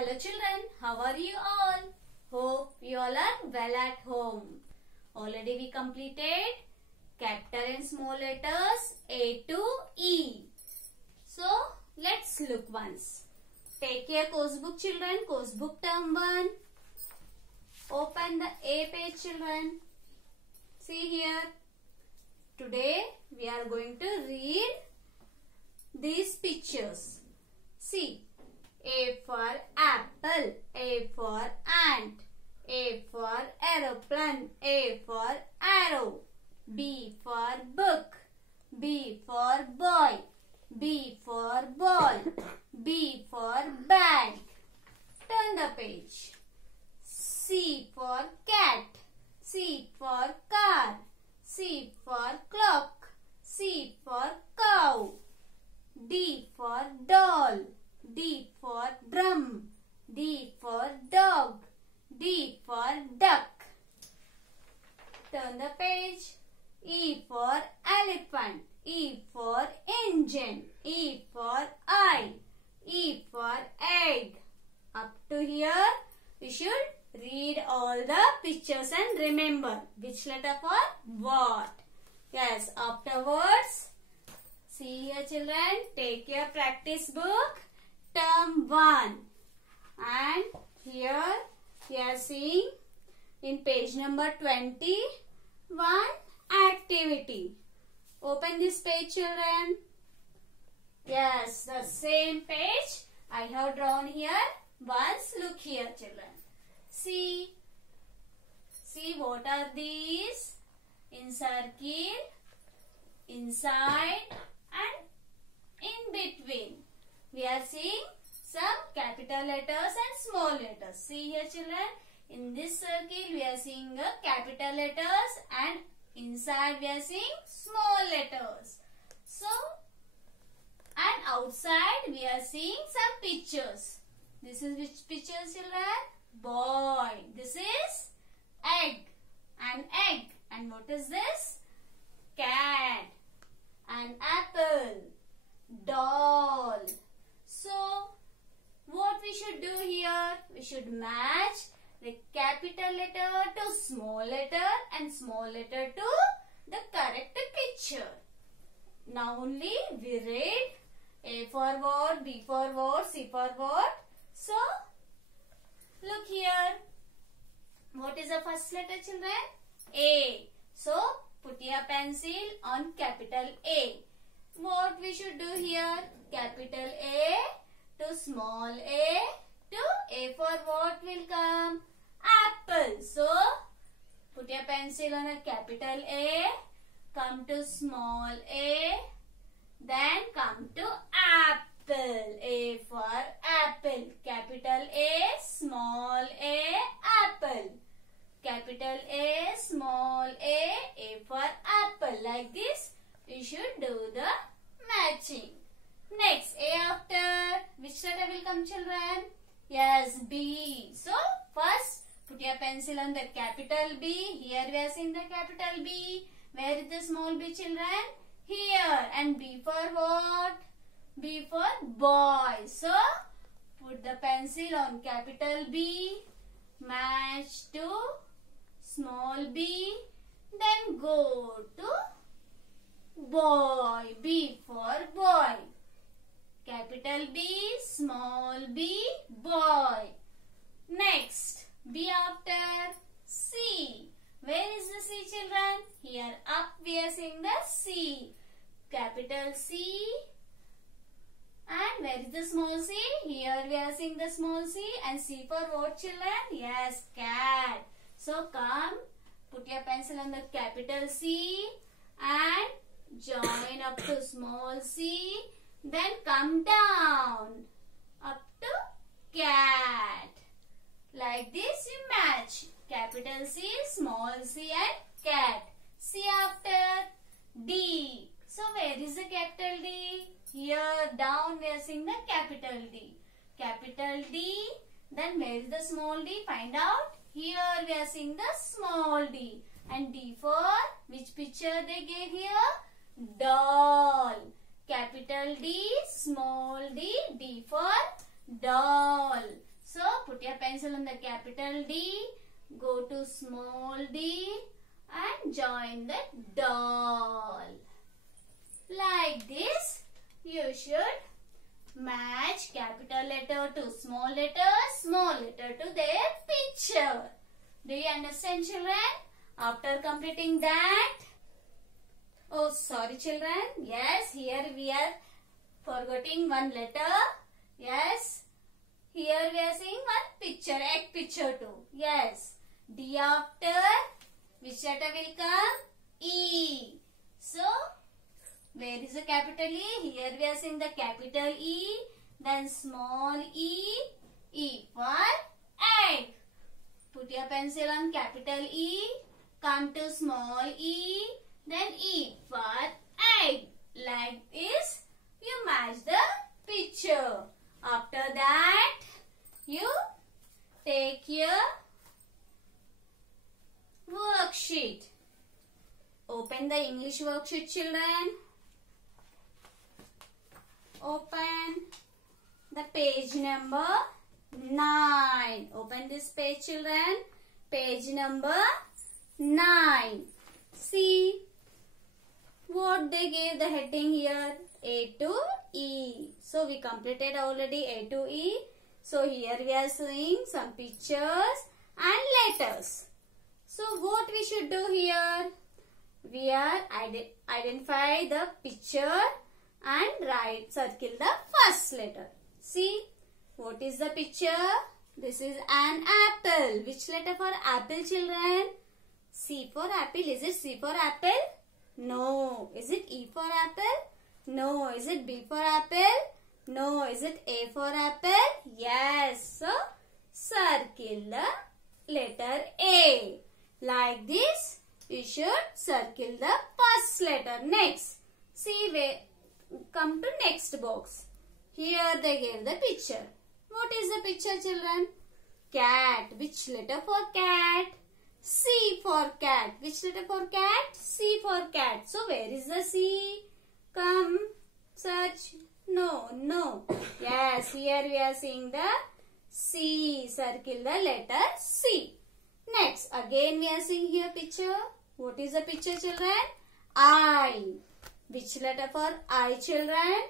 Hello children, how are you all? Hope you all are well at home. Already we completed capital and small letters A to E. So let's look once. Take your course book children, course book term 1. Open the A page children. See here. Today we are going to read these pictures. See. A for apple, A for ant, A for aeroplane, A for arrow, B for book, B for boy, B for ball, B for bag. Turn the page. C for cat, C for car, C for clock, C for cow, D for doll, D for drum, D for dog, D for duck. Turn the page. E for elephant, E for engine, E for eye, E for egg. Up to here, we should read all the pictures and remember which letter for what. Yes, afterwards, see here children, take your practice book. Term 1 and here we are seeing in page number 21 activity. Open this page children. Yes, the same page I have drawn here. Once look here children. See what are these? In circle, inside and in between. We are seeing some capital letters and small letters. See here children, in this circle we are seeing capital letters and inside we are seeing small letters. So, and outside we are seeing some pictures. This is which pictures children? Boy. This is egg. An egg. And what is this? Cat. An apple. Doll. So, what we should do here? We should match the capital letter to small letter and small letter to the correct picture. Now only we read A for what, B for what, C for what. So, look here. What is the first letter children? A. So, put your pencil on capital A. What we should do here? Capital A to small a to A for what will come? Apple. So, put your pencil on a capital A, come to small a, then come to apple. A for apple. Capital A, small a, apple. Capital A, small A for apple. Like this, we should do the matching. Next, A after which letter will come children? Yes, B. So, first put your pencil on the capital B. Here we are seeing the capital B. Where is the small b children? Here. And B for what? B for boy. So, put the pencil on capital B. Match to small b. Then go to boy. B for boy. Capital B, small b, boy. Next, B after C. Where is the C children? Here up we are seeing the C. Capital C. And where is the small c? Here we are seeing the small c. And C for what children? Yes, cat. So come, put your pencil on the capital C and join up to small c. Then come down up to cat. Like this you match capital C, small c and cat. C after D. So where is the capital D? Here down we are seeing the capital D. Capital D. Then where is the small d? Find out. Here we are seeing the small d. And D for which picture they gave here? Doll. Capital D, small d, D for doll. So put your pencil on the capital D, go to small d and join the doll. Like this, you should match capital letter to small letter to their picture. Do you understand, children? After completing that, oh sorry children, yes, here we are forgetting one letter. Yes, here we are seeing one picture, egg picture too. Yes, D after which letter will come? E. So, where is the capital E? Here we are seeing the capital E, then small e, E for egg. Put your pencil on capital E, come to small e, then E for egg. Like this, you match the picture. After that, you take your worksheet. Open the English worksheet, children. Open the page number 9. Open this page, children. Page number 9. See what they gave the heading here. A to E. So we completed already A to E. So here we are seeing some pictures and letters. So what we should do here? We are identify the picture and circle the first letter. See what is the picture? This is an apple. Which letter for apple, children? C for apple. Is it C for apple? No. Is it E for apple? No. Is it B for apple? No. Is it A for apple? Yes. So, circle the letter A. Like this, you should circle the first letter. Next, see where, come to next box. Here they gave the picture. What is the picture, children? Cat. Which letter for cat? C for cat. Which letter for cat? C for cat. So, where is the C? Come, search. No. Yes, here we are seeing the C. Circle the letter C. Next, again we are seeing here picture. What is the picture, children? I. Which letter for I, children?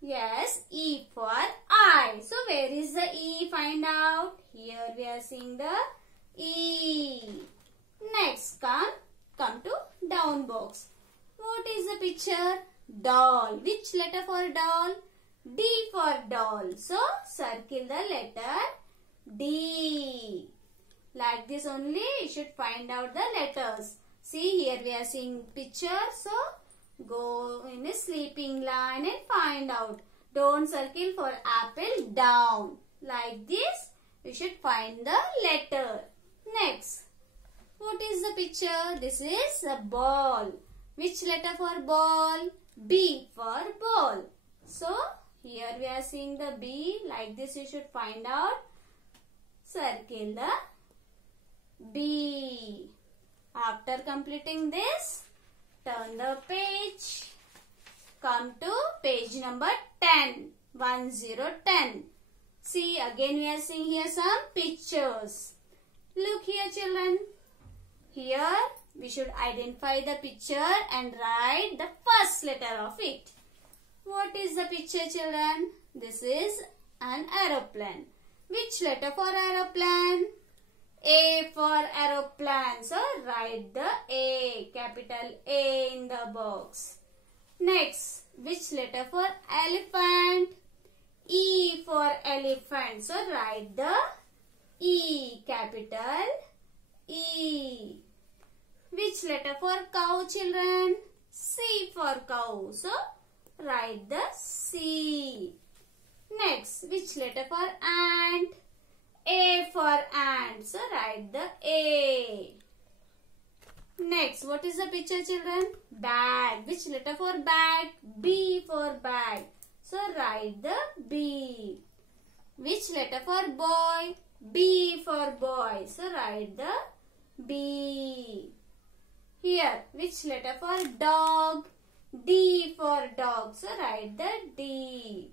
Yes, E for I. So, where is the E? Find out. Here we are seeing the E. Next, come to down box. What is the picture? Doll. Which letter for doll? D for doll. So, circle the letter D. Like this only, you should find out the letters. See, here we are seeing picture. So, go in a sleeping line and find out. Don't circle for apple down. Like this, you should find the letter. Next, what is the picture? This is a ball. Which letter for ball? B for ball. So, here we are seeing the B. Like this, you should find out. Circle the B. After completing this, turn the page. Come to page number 10. 10. See, again we are seeing here some pictures. Look here, children. Here we should identify the picture and write the first letter of it. What is the picture, children? This is an aeroplane. Which letter for aeroplane? A for aeroplane. So, write the A, capital A in the box. Next, which letter for elephant? E for elephant. So, write the E, capital E. Which letter for cow, children? C for cow. So, write the C. Next, which letter for ant? A for ant. So, write the A. Next, what is the picture, children? Bag. Which letter for bag? B for bag. So, write the B. Which letter for boy? B for boy. So, write the B. Here, which letter for dog? D for dog. So, write the D.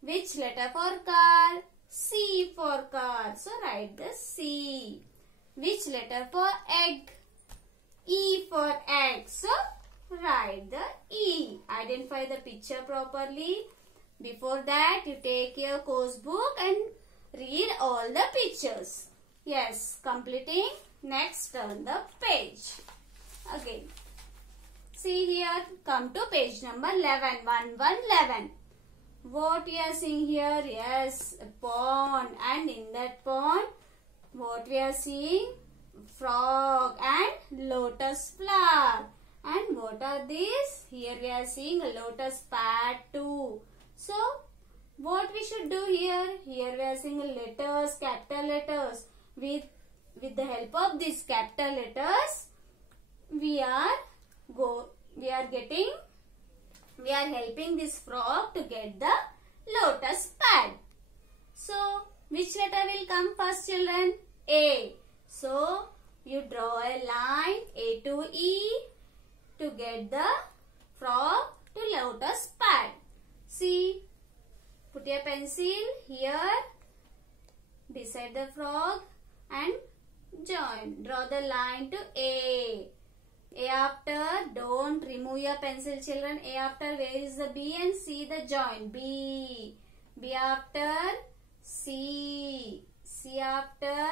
Which letter for car? C for car. So write the C. Which letter for egg? E for egg. So write the E. Identify the picture properly. Before that, you take your course book and read all the pictures. Yes, completing. Next, turn the page. Again. See here, come to page number 11. 11. What we are seeing here? Yes, a pond. And in that pond, what we are seeing? Frog and lotus flower. And what are these? Here we are seeing a lotus pad too. So, what we should do here? Here we are seeing letters, capital letters. With the help of these capital letters, we are helping this frog to get the lotus pad. So, which letter will come first, children? A. So, you draw a line A to E to get the frog to lotus pad. See, put your pencil here beside the frog and join. Draw the line to A. A after, don't remove your pencil, children. A after, where is the B? And see the join. B. B after, C. C after,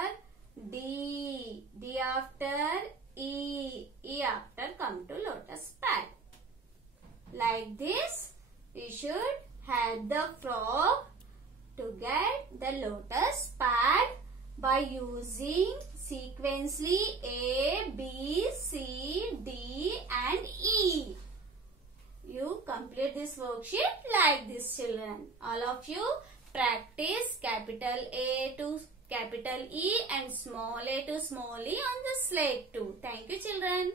D. D after, E. E after, come to lotus pad. Like this, we should help the frog to get the lotus pad by using sequentially A, B, C, D and E. You complete this worksheet like this, children. All of you practice capital A to capital E and small a to small e on the slate too. Thank you, children.